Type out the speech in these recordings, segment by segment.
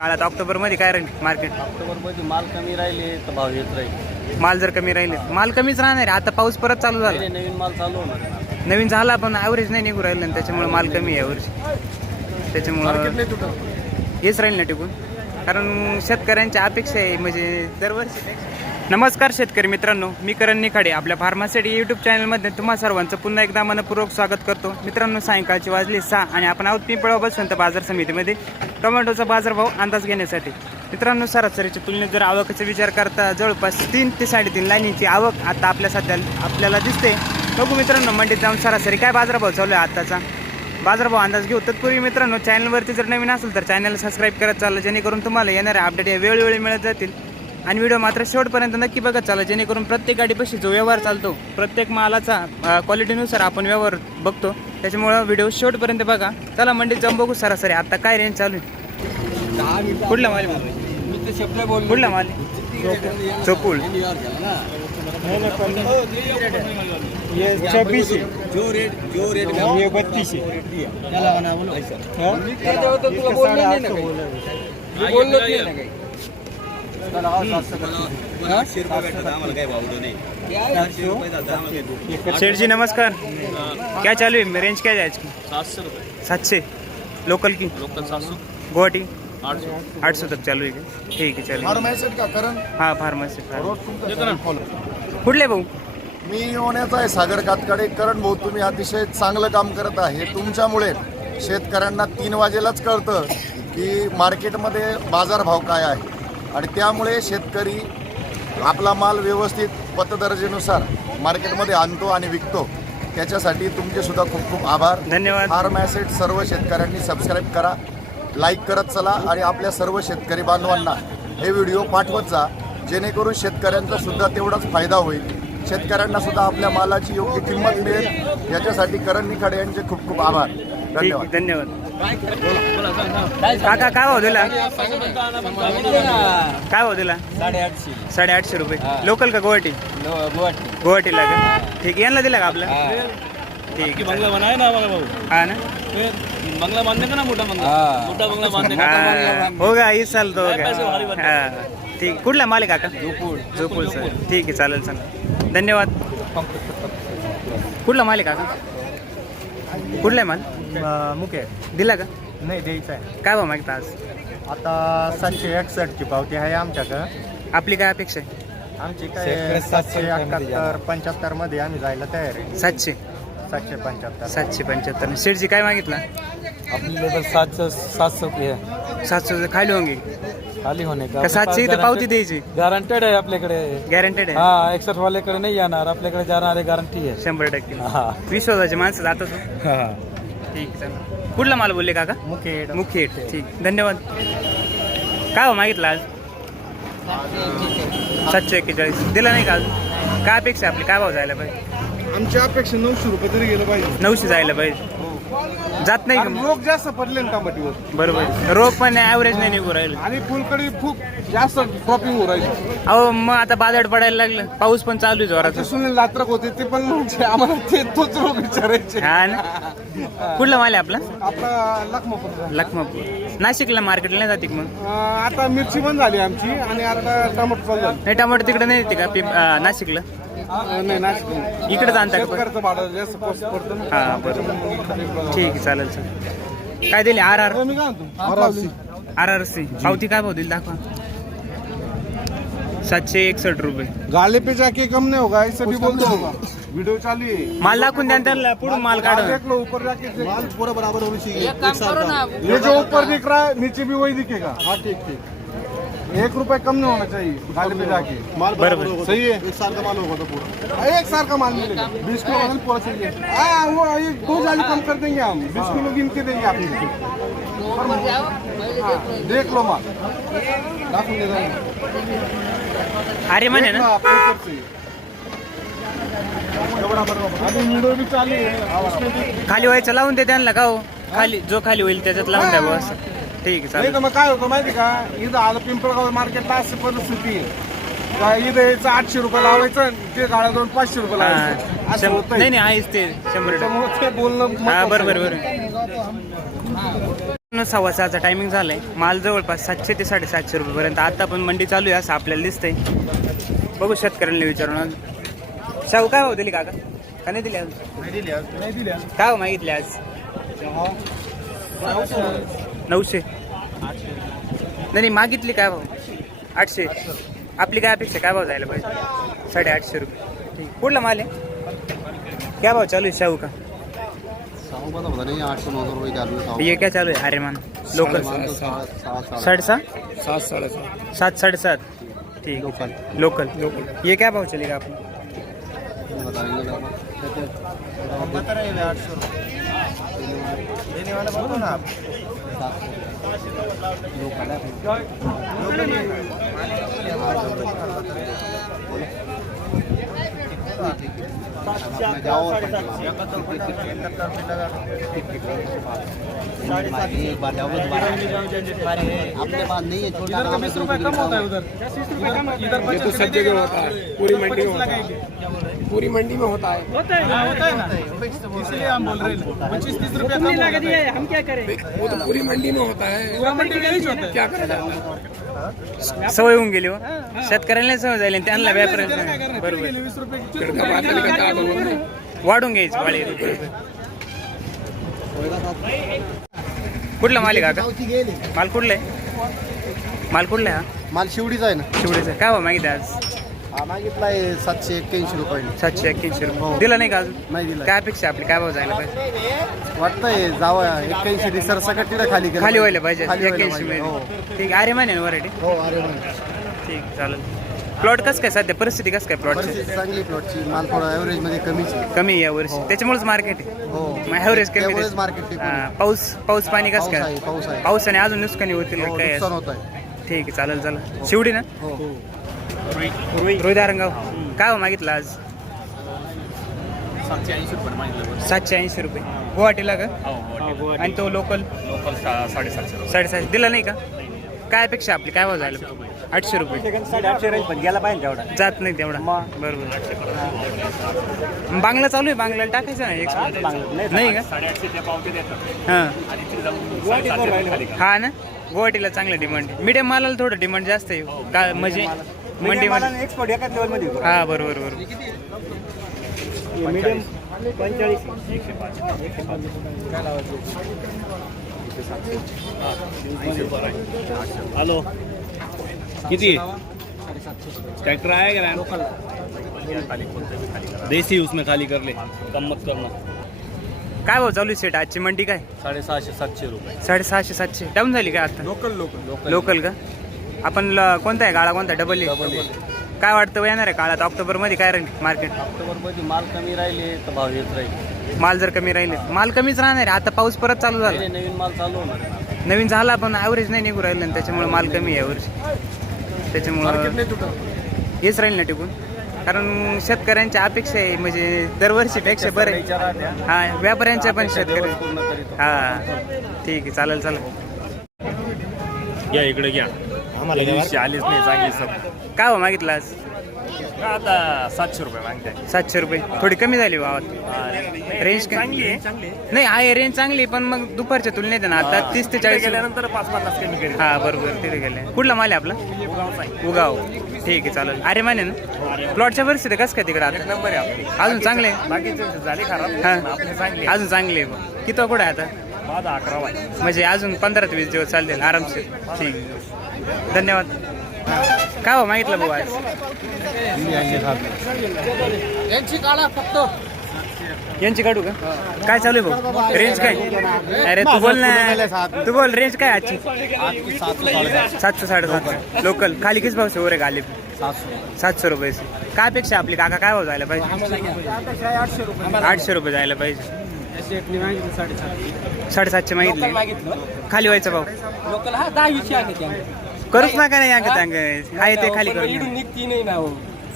काळात ऑक्टोबरमध्ये काय राहील मार्केट? ऑक्टोबरमध्ये माल कमी राहिले तर भाव येत राहील. माल जर कमी राहिले माल कमीच राहणार आहे. आता पाऊस परत चालू झाला. पहिले नवीन माल चालू होणार. नवीन झाला पण ॲव्हरेज नाही निघू राहिलं त्याच्यामुळे माल कमी आहे यावर्षी त्याच्यामुळं हेच राहील ना टिकून. कारण शेतकऱ्यांच्या अपेक्षा आहे म्हणजे दरवर्षी नमस्कार शेतकरी मित्रांनो मी करण निखाडे. आपल्या फार्मासिटी यूट्यूब चॅनलमध्ये तुम्हा सर्वांचं पुन्हा एकदा मनपूर्वक स्वागत करतो. मित्रांनो सायंकाळची वाजली सहा आणि आपण आहोत पिंपळा बसवंत बाजार समितीमध्ये. टोमॅटोचा बाजारभाव अंदाज घेण्यासाठी. मित्रांनो सरासरीच्या तुलनेत जर आवकाचा विचार करता जवळपास तीन ते साडेतीन लाईनीची आवक आता आपल्या सध्या आपल्याला दिसते. बघू मित्रांनो मंडीत जाऊन सरासरी काय बाजारभाव चालू आहे आताचा. बाजारभाव अंदाज घेऊ. तत्पूर्वी मित्रांनो चॅनलवरती जर नवीन असेल तर चॅनल सबस्क्राईब करत चाललं. जेणेकरून तुम्हाला येणाऱ्या अपडेट या वेळोवेळी मिळत जातील. आणि व्हिडिओ मात्र शेवटपर्यंत नक्की बघत चाला जेणेकरून प्रत्येक गाडीपाशी जो व्यवहार चालतो प्रत्येक मालाचा क्वालिटीनुसार आपण व्यवहार बघतो. त्याच्यामुळं व्हिडिओ शेवटपर्यंत बघा. चला मंडीत जाऊन बघू सरासरी आता काय रेंज चालू आहे? कुठला माल कुठला माल चोपूल. छब्बीस जो रेट जो रेट ये बत्तीस नाही चारशे रुपये जातात आम्हाला काही शेठ जी नमस्कार. क्या चालू है रेंज क्या सातशे रुपये. सातशे. लोकल की? लोकल सातशे. गुवाहाटी? आठशे. आठ सौ तक चालू आहे का? ठीक आहे चालेल. का? करण? हा फार्मसी कुठले भाऊ? मी होण्याचा आहे सागर कातकडे. करण भाऊ तुम्ही अतिशय चांगलं काम करत आहे. तुमच्यामुळे शेतकऱ्यांना तीन वाजेलाच कळतं की मार्केटमध्ये बाजारभाव काय आहे. आणि त्यामुळे शेतकरी आपला माल व्यवस्थित पतदर्जेनुसार मार्केटमध्ये आणतो आणि विकतो. त्याच्यासाठी तुमचे सुद्धा खूप खूप आभार. धन्यवाद. फार्म ॲसेट सर्व शेतकऱ्यांनी सबस्क्राईब करा लाईक करत चला आणि आपल्या सर्व शेतकरी बांधवांना हे व्हिडिओ पाठवत जा. जेणेकरून शेतकऱ्यांचा सुद्धा तेवढाच फायदा होईल. शेतकऱ्यांना सुद्धा आपल्या मालाची योग्य किंमत मिळेल. याच्यासाठी करण निखाडे यांचे खूप खूप आभार. ठीक धन्यवाद. धन्यवाद. काका काय भाव दिला? काय भाव दिला? साडेआठशे. साडेआठशे रुपये. लोकल का गुवाहाटी? गुवाहाटी. गुवाहाटीला का? ठीक यांना दिला का आपला? ठीक आहे. बंगला बनाय ना बघा भाऊ. हा ना? बंगला बांधने का ना मोठा बंगला? मोठा बंगला बांधने हा, होगा इस साल तो काय पैसे भारी होगा बनतात. हा. ठीक. कुठला माल आहे काका? जोपूर. सर. ठीक आहे चालेल चालेल. धन्यवाद. कुठला माल आहे काका? कुठला आहे माल? मुके. दिला का? नाही द्यायचं आहे. काय भाव मागता आज? आता सातशे एकसष्टची पावती आहे आमच्याकडं. आपली काय अपेक्षा आहे? आमची काय सातशे एकाहत्तर पंच्याहत्तरमध्ये आम्ही जायला तयार आहे. सातशे. सातशे पंच्याहत्तर. सातशे पंच्याहत्तर. शेठजी काय मागितला? अपने लेवल सात सौ सात सौ की है सातशे खाली होंगे खाली होने का? का सातशे इथं पावती द्यायची? गॅरंटेड आहे आपल्याकडे. गॅरंटेड आहे? हा एकसठ वाल्याकडे नाही येणार. आपल्याकडे जाणार आहे गॅरंटी आहे. शंभर टक्के. हा. विश्वासाचे माणसं जातच हो. हा. ठीक चालेल कुठला माल बोलले काका? मुखेड. मुखेड. ठीक. धन्यवाद. काय हो मागितलं आज? सातशे एक्केचाळीस. दिला नाही का अजून काय अपेक्षा आहे आपली? काय भाव जायला पाहिजे? आमच्या अपेक्षा नऊशे रुपये तरी गेलं पाहिजे. नऊशे जायला पाहिजे. जात नाही का? रोग जास्त पडले ना टमाटीवर बरोबर. रोग पण ॲव्हरेज नाही निघू राहिलं. आणि फुलकडी खूप जास्त ड्रॉपिंग होऊ राहिली. अहो मग आता बाजाड पडायला लागलं. पाऊस पण चालू आहे जोराचा ते सुनील लात्रक होते ते पण म्हणजे आम्हाला ते तोच रोग विचारायचे. हा ना? कुठला माल आहे आपला? आपला लखमापूर. लखमापूर. नाशिकला मार्केटला नाही जाते का मग? आता मिरची बंद झाली आमची आणि आता टमाटर चालू झालं. नाही टमाटर तिकडे नाही येते का? पिंप अं, नाशिकला? अं, नाही नाशिक इकडेच आणता का? पण? शेतकऱ्याचं भाडं जास्त कॉस्ट पडतं ना. हा बरोबर. ठीक आहे चालेल चालेल. काय दिले? R R? मी काय म्हणतो? R R C. पावती काय भाव दिली? दाखवा. सातशे एकसष्ट रुपये. गाले पे जाके कम नहीं होगा ऐसे भी बोलते होगा। वीडियो चालू। है माल दाखवून द्या पुढून माल काढ. देख लो ऊपर जाके देख लो। पूरा बराबर होनी चाहिए ये जो ऊपर दिख रहा है नीचे भी वही दिखेगा। हाँ ठीक ठीक। एक रुपए कम नहीं होना चाहिए गाली पे जाके। माल बराबर सही है? एक साल का माल होगा तो पूरा। एक साल का माल मिलेगा। बीस किलो माल पूरा चाहिए। हाँ वो ये दो जाली कम कर देंगे हम। बीस किलो गिन के देंगे आपको। हाँ, देख लो माल। दाखवून दे। अरे म्हणे ना? खाली व्हायचं लावून दे त्यांना का हो? खाली जो खाली होईल त्याच्यात लावून द्या बस. ठीक आहे चालेल. मग काय होतं माहिती का? इथं आलं पिंपळगाव मार्केटला अशी परिस्थिती इथं यायचं आठशे रुपये लावायचं ते गाड्या जाऊन पाचशे रुपये लावायचं. असं नाही नाही आहेच ते शंभर बोलणं हा महत्त्वाचं बरोबर. बरोबर सव्वा सहाचा टायमिंग झालाय. माल जवळपास सातशे ते साडेसातशे रुपयेपर्यंत. आता पण मंडी चालू आहे असं आपल्याला दिसतंय. बघू शेतकऱ्यांना विचारून. शाहू काय भाव दिली काका? का नाही दिली आज? काय भाव मागितले आज? नऊशे. नाही नाही मागितली काय भाव? आठशे. आपली काय अपेक्षा काय भाव जायला पाहिजे? साडेआठशे रुपये. ठीक. कुठला माल आहे? क्या भाव चालू आहे शाहू का? तो पता नहीं आठ सौ नौ सौ रुपये चालू है ये क्या चालू आहे अरे मान लोकल सात? साडेसहा सात। साडेसात सात? ठीक। लोकल लोकल लोकल ये क्या भाव चलेगा आपको? बता रहे हैं आठ सौ देने वाला बोलो ना आप? लोकल है जाओ और एक बार जाओ अपने पास नहीं है छोटा काम कम होता है। उधर ये तो सब जगह होता है पूरी मंडी में होता है। पूरी मंडी में होता है। इसलिए हम बोल रहे हैं पच्चीस तीस रुपये कम लगा दिया हम क्या करें वो तो पूरी मंडी में होता है? पूरा मंडी में होता क्या करा सवय होऊन गेली हो. शेतकऱ्यांना सवय झाली आणि त्यांना व्यापाऱ्यांना बरोबर. वाढून घ्यायची वाळी कुठला माल आहे काका? माल कुठला आहे? माल कुठला आहे हा? माल शिवडीचा आहे ना. शिवडीचा काय भाव मागितला आज? हा मागितला आहे सातशे एक्क्याऐंशी रुपये. सातशे एक्क्याऐंशी रुपये. दिला नाही का अजून? नाही दिला. काय अपेक्षा आपली? काय भाव जायला पाहिजे? वाटतंय जावं. एक्क्याऐंशी सकट तिकडे खाली गेलं. खाली व्हायला पाहिजे. खाली व्हायला एक्क्याऐंशी पाहिजे. हो. मध्ये ठीक अरे माने वरायटी हो अरे वा. ठीक चालेल. प्लॉट कसं काय सध्या? परिस्थिती कसं काय प्लॉटची परिस्थिती चांगली प्लॉटची माल थोडा ॲव्हरेजमध्ये कमीच आहे. कमी आहे या वर्षी त्याच्यामुळेच मार्केट आहे. हो. ॲव्हरेज कमी त्यामुळेच. मार्केट टिकून आहे. हा, पाऊस पाऊस पाणी कसं पाऊस काय? आहे पाऊस आहे. आणि अजून नुकसानी होतील हो, काय? नुकसान होत आहे. ठीक आहे चालेल चालेल. शिवडी ना? हो. रोहित. आरंगाव. काय हो मागितलं आज? सातशे ऐंशी रुपये. गुवाहाटीला का? आणि तो लोकल साडेसातशे साडेसातशे. दिला नाही का? काय अपेक्षा आपली? काय भाव जायला आठशे रुपये. पण गेला पाहिजे तेवढा. जात नाही तेवढा. बरोबर. बांगला चालू आहे? बांगल्याला टाकायचं ना? एक नाही का? हां. हा ना? गुवाहाटीला चांगलं डिमांड आहे. मीडियम मालाला थोडं डिमांड जास्त आहे. का म्हणजे मंडीमध्ये एक्सपोर्ट एकाच लेवलमध्ये हा बरोबर बरोबर. मीडियम पंचेचाळीस. हॅलो. किती? ट्रैक्टर आएगा लोकल देसी उसमें खाली कर ले कम मत करना काय भाव चालू आहे सेट? आजची मंडी काय? साडेसहाशे सातशे रुपये. साडेसहाशे सातशे. डाऊन झाली का आता? लोकल लोकल लोकल का? आपण ल- कोणता आहे गाळा कोणता? डबल काय वाटतं येणार आहे काळात? ऑक्टोबरमध्ये काय राहील मार्केट ऑक्टोबरमध्ये माल कमी राहिले तर भाव येत राहील. माल जर कमी राहिले माल कमीच राहणार आहे. आता पाऊस परत चालू झाला. पहिले नवीन माल चालू होणार. नवीन झाला पण ॲव्हरेज नाही निघू राहिलं आणि त्याच्यामुळे माल कमी आहे यावर्षी त्याच्यामुळं हेच राहील ना टिकून. कारण शेतकऱ्यांच्या अपेक्षा आहे म्हणजे दरवर्षीपेक्षा बरं आहे. हा व्यापाऱ्यांच्या पण शेतकरी. पूर्ण करीत हा. ठीक आहे चालेल चालेल. घ्या इकडे घ्या. आम्हाला दिवशी आलीच नाही चांगली सब काय भाव मागितला आज? आता सातशे रुपये मागते सातशे रुपये. थोडी कमी झाली भावात. रेंज चांगली आहे. नाही आहे रेंज चांगली आहे, पण मग दुपारच्या तुलनेत आहे ना आता तीस ते चाळीस गेल्यानंतर पाच पन्नास कमी करेल हा बरोबर तिथे गेले. कुठला माल आहे आपला? उगाव. ठीक आहे चालेल. अरे माने ना? प्लॉटच्या परिस्थिती कसं काय तिकडे आता? नंबर आहे आपली. अजून चांगले? आहे? बाकीचे झाले खराब. हा. अजून चांगले. किती कुठं आहे आता? माझा आहे म्हणजे अजून पंधरा ते वीस दिवस चालतील आरामशीर. ठीक. धन्यवाद. काय हो मागितलं भाऊ आज यांची काढू का? काय चालू आहे भाऊ? रेंज काय? अरे तू बोल ना. तू बोल रेंज काय आजची? सातशे साडेसातशे. लोकल खाली किती भाव वर गाली सातशे रुपये. काय अपेक्षा आपली? काका काय भाव जायला पाहिजे? आठशे रुपये जायला पाहिजे. साडेसातशे. मागितले? खाली व्हायचा भाव लोकल हा आहे त्या करूच नका नाही त्यांग आहे ते खाली करून इकडून निघती नाही ना हो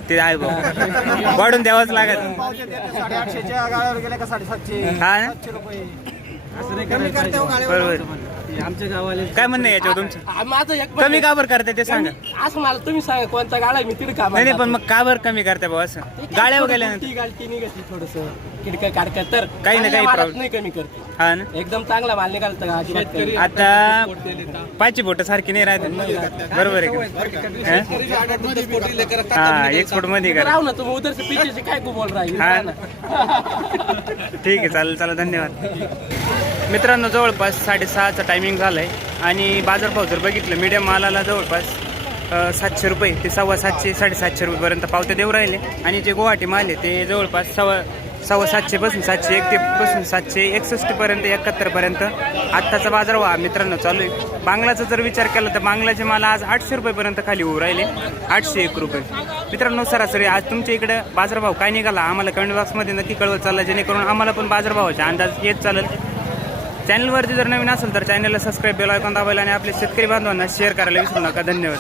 ते आहे भाऊ. वाढून द्यावंच लागत साडेआठशेच्या गाड्यावर गेल्या का साडेसातशे? हा ना? बरोबर. आमच्या गावाला काय म्हणणं आहे याच्यावर तुमचं? आ, माझं एक कमी का बरं करताय ते सांगा. असं मला तुम्ही सांगा कोणता गाडा आहे, मी तिथे काम नाही नाही पण मग का बरं कमी करताय भाऊ असं? गाड्यावर गेल्यानंतर ती गाडी निघते थोडस. किडका काडका तर काही ना काही problem. नाही कमी करते. हा ना? एकदम चांगला माल अजिबात कमी. आता पाचशे बोट सारखी नाही राहत. बरोबर आहे का? हा? एक्सपोर्टमध्ये करा. राहू ना तुम्ही उधर से पीछे से काय को बोल रहा है. हा. ना. ठीक आहे चालेल चला धन्यवाद. मित्रांनो जवळपास साडेसहाचा टायमिंग झालं आहे आणि बाजारभाव जर बघितलं मीडियम मालाला जवळपास अ, सातशे रुपये ते सव्वा सातशे साडेसातशे रुपयेपर्यंत पावते देऊ राहिले. आणि जे गुवाहाटी माल आहे ते जवळपास सव्वा सव्वा सातशेपासून सातशे एक ते पासून सातशे एकसष्टपर्यंत एकाहत्तरपर्यंत आत्ताचा बाजार हा मित्रांनो चालू आहे. बांगलाचा जर विचार केला तर बांगलाचे मला आज आठशे रुपयेपर्यंत खाली होऊ राहिले. आठशे एक रुपये. मित्रांनो सरासरी आज तुमच्या इकडे बाजारभाव काय निघाला आम्हाला कमेंट बॉक्समध्ये नक्की कळवत चालला जेणेकरून आम्हाला पण बाजारभावाचा अंदाज येत चालेल. चॅनलवरती जर नवीन असेल तर चॅनलला सबस्क्राईब बेल आयकॉन दाबायला आणि आपल्या शेतकरी बांधवांना शेअर करायला विसरू नका. धन्यवाद.